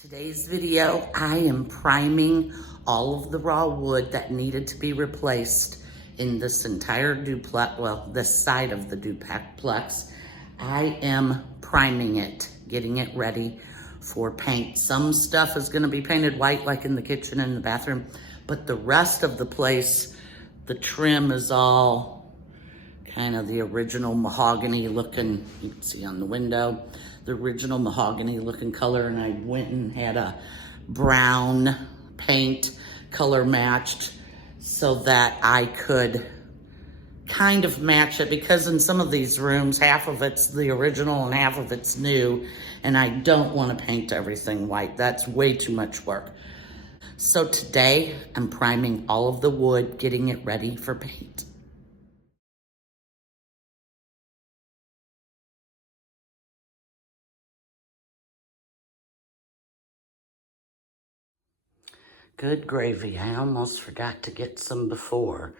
Today's video, I am priming all of the raw wood that needed to be replaced in this entire duplex, well, this side of the duplex. I am priming it, getting it ready for paint. Some stuff is gonna be painted white, like in the kitchen and the bathroom, but the rest of the place, the trim is all kind of the original mahogany looking, you can see on the window, the original mahogany looking color, and I went and had a brown paint color matched so that I could kind of match it, because in some of these rooms, half of it's the original and half of it's new, and I don't want to paint everything white. That's way too much work. So today, I'm priming all of the wood, getting it ready for paint. Good gravy, I almost forgot to get some before.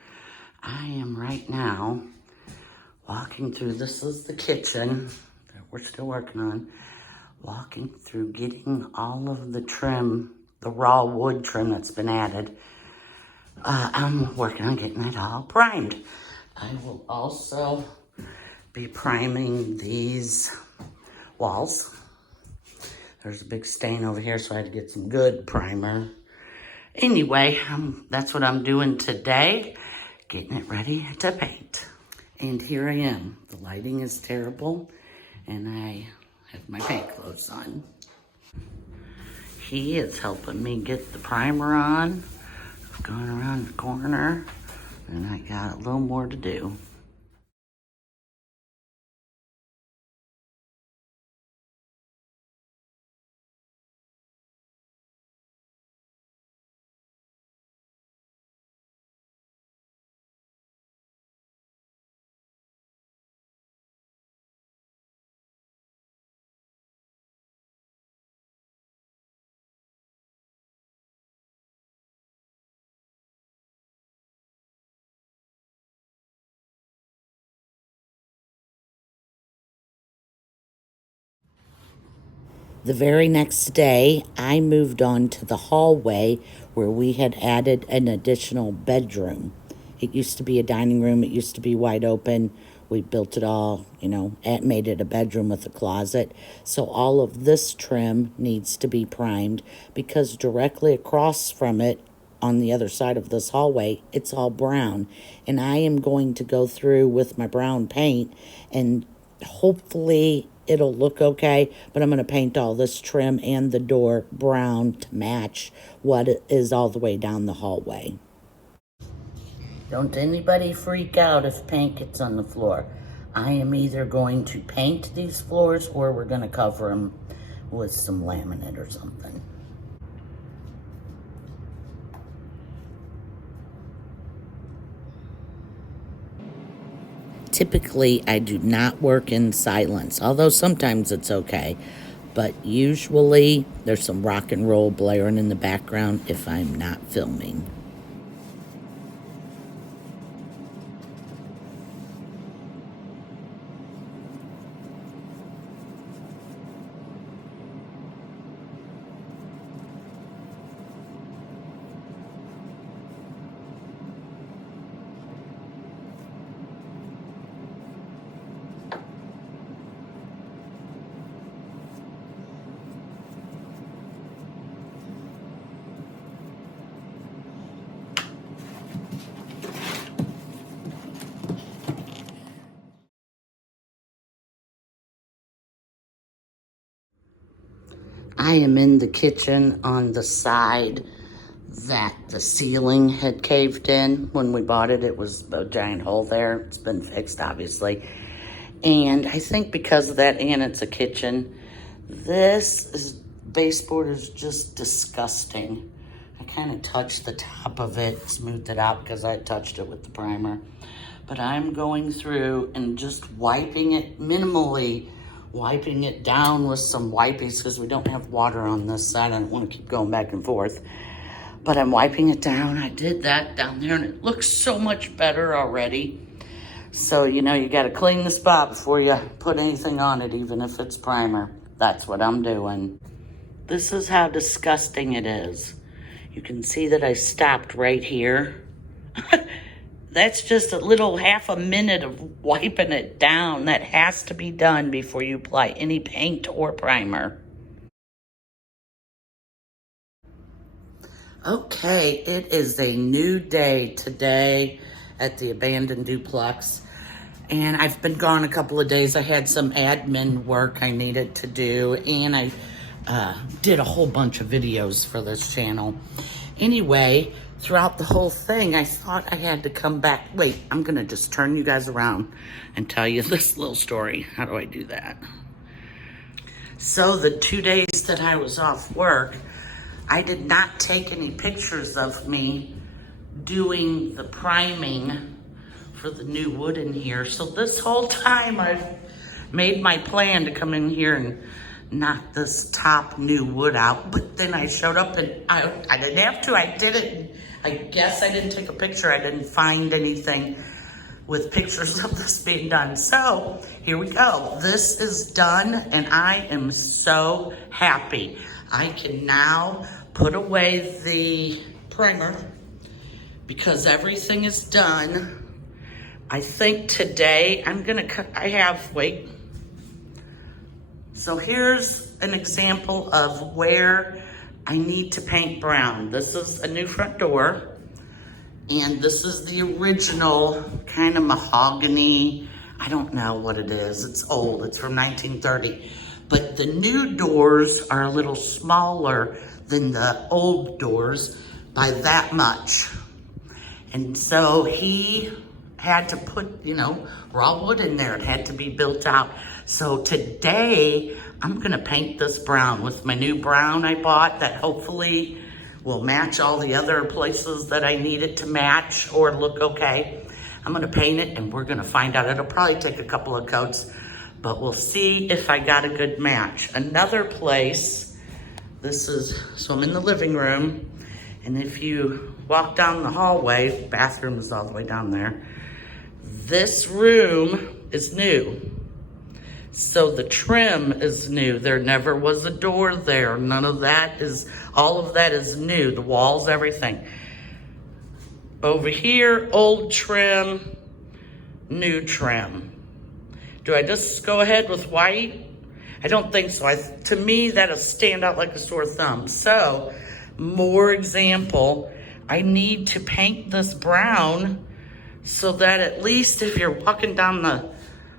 I am right now walking through, this is the kitchen that we're still working on, walking through getting all of the trim, the raw wood trim that's been added. I'm working on getting it all primed. I will also be priming these walls. There's a big stain over here, so I had to get some good primer. Anyway, that's what I'm doing today, getting it ready to paint. And here I am. The lighting is terrible, and I have my paint clothes on. He is helping me get the primer on. I've gone around the corner, and I got a little more to do. The very next day, I moved on to the hallway where we had added an additional bedroom. It used to be a dining room. It used to be wide open. We built it all, made it a bedroom with a closet. So all of this trim needs to be primed, because directly across from it, on the other side of this hallway, it's all brown. And I am going to go through with my brown paint, and hopefully it'll look okay, but I'm going to paint all this trim and the door brown to match what is all the way down the hallway. Don't anybody freak out if paint gets on the floor. I am either going to paint these floors, or we're going to cover them with some laminate or something. Typically, I do not work in silence, although sometimes it's okay. But usually, there's some rock and roll blaring in the background if I'm not filming. I am in the kitchen on the side that the ceiling had caved in. When we bought it, it was a giant hole there. It's been fixed, obviously. And I think because of that, and it's a kitchen, baseboard is just disgusting. I kind of touched the top of it, smoothed it out because I touched it with the primer. But I'm going through and just wiping it minimally, wiping it down with some wipes, because we don't have water on this side. I don't want to keep going back and forth. But I'm wiping it down. I did that down there, and it looks so much better already. So, you got to clean the spot before you put anything on it, even if it's primer. That's what I'm doing. This is how disgusting it is. You can see that I stopped right here. That's just a little half a minute of wiping it down. That has to be done before you apply any paint or primer. Okay, it is a new day today at the Abandoned Duplex. And I've been gone a couple of days. I had some admin work I needed to do, and I did a whole bunch of videos for this channel. Anyway, throughout the whole thing, I thought I had to come back. Wait, I'm gonna just turn you guys around and tell you this little story. How do I do that? So the 2 days that I was off work, I did not take any pictures of me doing the priming for the new wood in here. So this whole time I've made my plan to come in here and knock this top new wood out, but then I showed up and I didn't have to. I did it. I guess I didn't take a picture. I didn't find anything with pictures of this being done. So here we go. This is done and I am so happy. I can now put away the primer because everything is done. I think today I'm gonna cut, wait. So here's an example of where I need to paint brown. This is a new front door, and this is the original kind of mahogany. I don't know what it is. It's old. It's from 1930. But the new doors are a little smaller than the old doors by that much. And so he had to put, raw wood in there. It had to be built out. So today, I'm gonna paint this brown with my new brown I bought that hopefully will match all the other places that I need it to match or look okay. I'm gonna paint it and we're gonna find out. It'll probably take a couple of coats, but we'll see if I got a good match. Another place, so I'm in the living room, and if you walk down the hallway, bathroom is all the way down there. This room is new. So the trim is new. There never was a door there. None of that all of that is new. The walls, everything. Over here, old trim, new trim. Do I just go ahead with white? I don't think so. To me, that'll stand out like a sore thumb. So, more example, I need to paint this brown so that at least if you're walking down the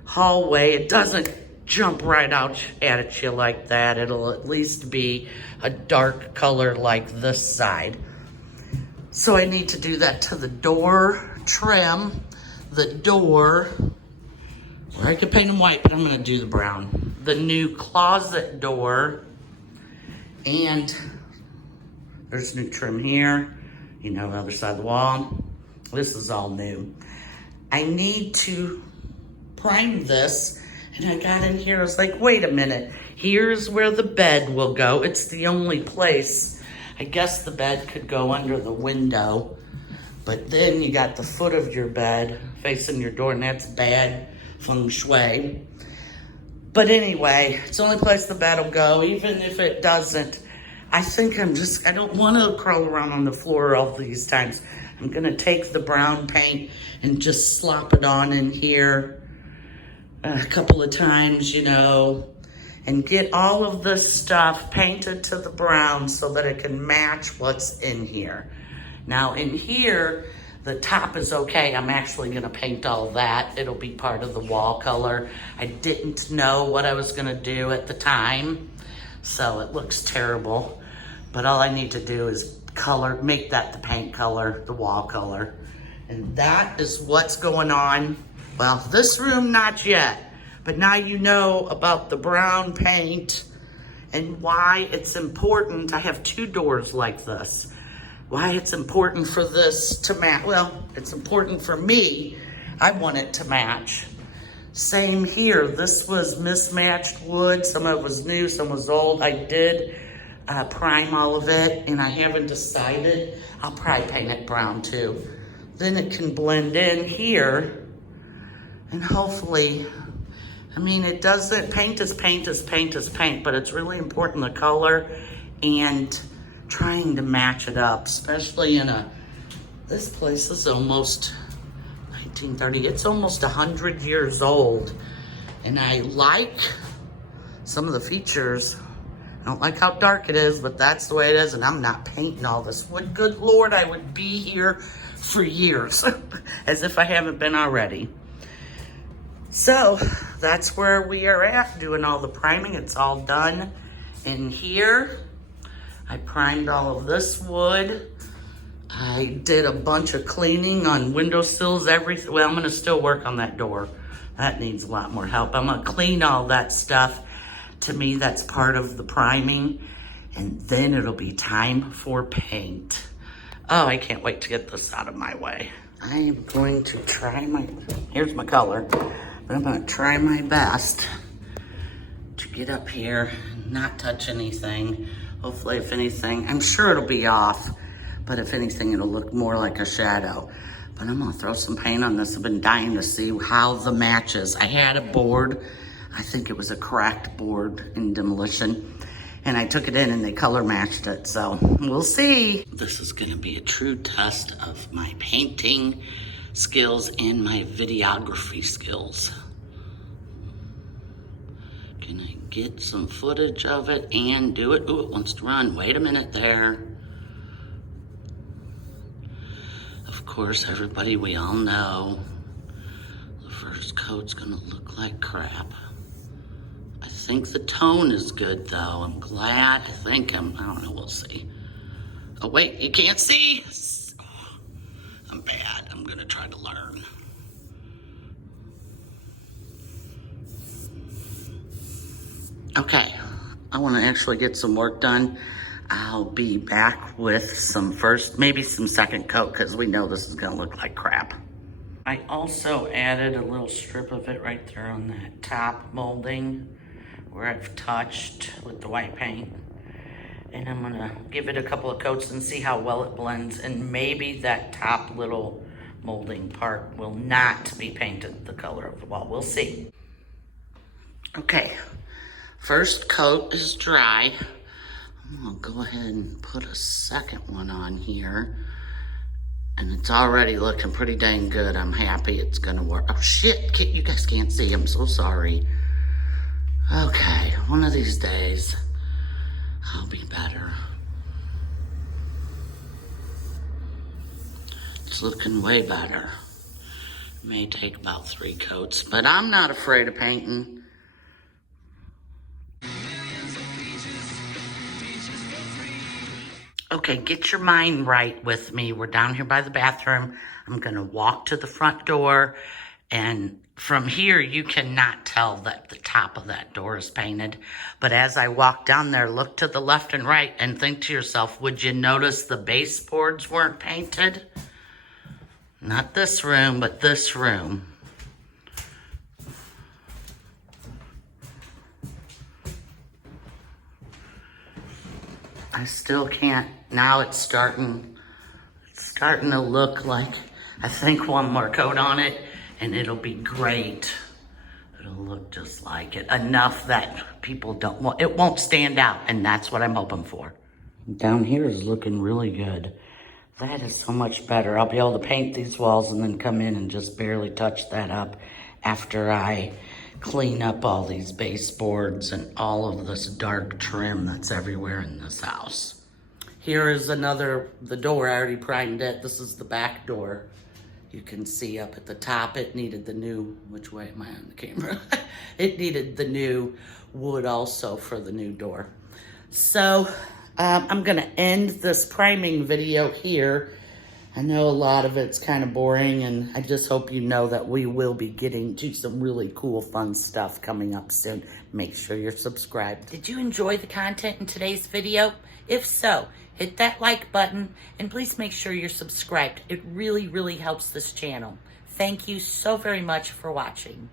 hallway, it doesn't jump right out at you like that. It'll at least be a dark color like this side. So I need to do that to the door trim, the door, or I could paint them white, but I'm gonna do the brown. The new closet door, and there's new trim here, the other side of the wall. This is all new. I need to prime this. And I got in here, I was like, wait a minute. Here's where the bed will go. It's the only place. I guess the bed could go under the window. But then you got the foot of your bed facing your door, and that's bad feng shui. But anyway, it's the only place the bed will go. Even if it doesn't, I think I don't want to crawl around on the floor all these times. I'm going to take the brown paint and just slop it on in here a couple of times, and get all of this stuff painted to the brown so that it can match what's in here. Now in here, the top is okay. I'm actually gonna paint all that. It'll be part of the wall color. I didn't know what I was gonna do at the time, so it looks terrible. But all I need to do is make that the paint color, the wall color. And that is what's going on. Well, this room, not yet, but now you know about the brown paint and why it's important. I have 2 doors like this. Why it's important for this to match. Well, it's important for me. I want it to match. Same here. This was mismatched wood. Some of it was new, some was old. I did prime all of it, and I haven't decided. I'll probably paint it brown too. Then it can blend in here. And hopefully, it doesn't, paint is paint is paint is paint, but it's really important the color and trying to match it up, especially in this place is almost 1930. It's almost 100 years old. And I like some of the features. I don't like how dark it is, but that's the way it is. And I'm not painting all this wood. Good Lord, I would be here for years, as if I haven't been already. So that's where we are at, doing all the priming. It's all done in here. I primed all of this wood. I did a bunch of cleaning on windowsills, everything. Well, I'm gonna still work on that door. That needs a lot more help. I'm gonna clean all that stuff. To me, that's part of the priming. And then it'll be time for paint. Oh, I can't wait to get this out of my way. I am going to try here's my color, but I'm gonna try my best to get up here and not touch anything. Hopefully, if anything, I'm sure it'll be off, but if anything, it'll look more like a shadow. But I'm gonna throw some paint on this. I've been dying to see how the matches. I had a board, I think it was a cracked board in demolition, and I took it in and they color matched it, so we'll see. This is gonna be a true test of my painting skills and my videography skills. Can I get some footage of it and do it? Ooh, it wants to run. Wait a minute there. Of course, everybody, we all know the first coat's gonna look like crap. I think the tone is good though. I'm glad. I don't know, we'll see. Oh wait, you can't see? Oh, I'm bad. I'm gonna try to learn. Okay, I wanna actually get some work done. I'll be back with maybe some second coat, because we know this is gonna look like crap. I also added a little strip of it right there on that top molding where I've touched with the white paint. And I'm gonna give it a couple of coats and see how well it blends. And maybe that top little molding part will not be painted the color of the wall. We'll see. Okay, first coat is dry. I'm gonna go ahead and put a second one on here. And it's already looking pretty dang good. I'm happy it's gonna work. Oh shit, you guys can't see, I'm so sorry. Okay, one of these days, I'll be better. It's looking way better. It may take about 3 coats, but I'm not afraid of painting. Okay, get your mind right with me. We're down here by the bathroom. I'm gonna walk to the front door, and from here, you cannot tell that the top of that door is painted. But as I walk down there, look to the left and right and think to yourself, would you notice the baseboards weren't painted? Not this room, but this room. I still can't. Now it's starting to look like, I think one more coat on it and it'll be great. It'll look just like it. Enough that people it won't stand out, and that's what I'm hoping for. Down here is looking really good. That is so much better. I'll be able to paint these walls and then come in and just barely touch that up after I clean up all these baseboards and all of this dark trim that's everywhere in this house. Here is the door. I already primed it. This is the back door. You can see up at the top, it needed the new, which way am I on the camera? It needed the new wood also for the new door. So I'm gonna end this priming video here. I know a lot of it's kind of boring, and I just hope you know that we will be getting to some really cool, fun stuff coming up soon. Make sure you're subscribed. Did you enjoy the content in today's video? If so, hit that like button, and please make sure you're subscribed. It really, really helps this channel. Thank you so very much for watching.